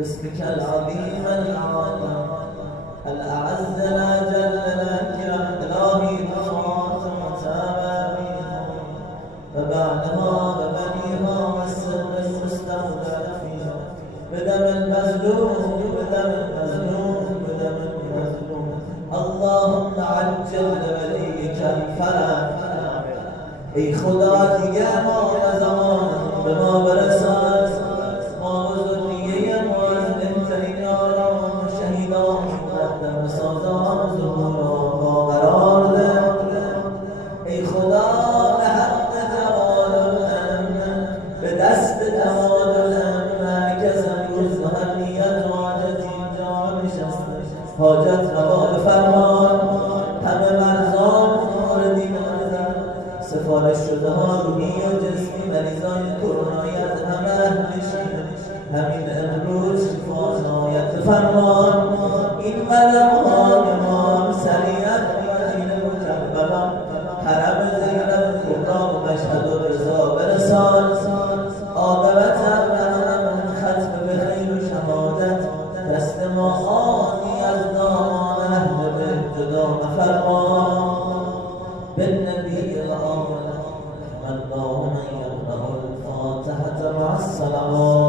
باسمك العظيم الأعظم الأعز الأجل الأكرم إلهي دعوات متابعين وبعدها وبنيها والسر المستودع فيها بدم المظلوم بدم المظلوم بدم المظلوم. اللهم عجل لوليك الفرج. ای خدا دیگه ما زمان به ما برسان، ما بزرگیه ما از بهترین یاران شهیدان مقدم سازان ظهورا قرار ده. ای خدا به حق جوالم به دست جوالم کس امروز به همیت و عادت اینجا نشسته حاجت روا بفرمان. همه مرزان موردی نازن سفارش شده ها روحی و جسمی مریضان کرونایی از همه اهلشین همین امروز شفا عنایت فرمان. این قدم های ما سریعت مدینه مکرمه حرم زینب کبری و مشهد و رضا برسان. عاقبت هم ختم به خیر و شهادت دست ما آنی از دامان اهل به جدا مفرمان. بالنبي الأول اللهم يقرأ الفاتحة مع الصلوات.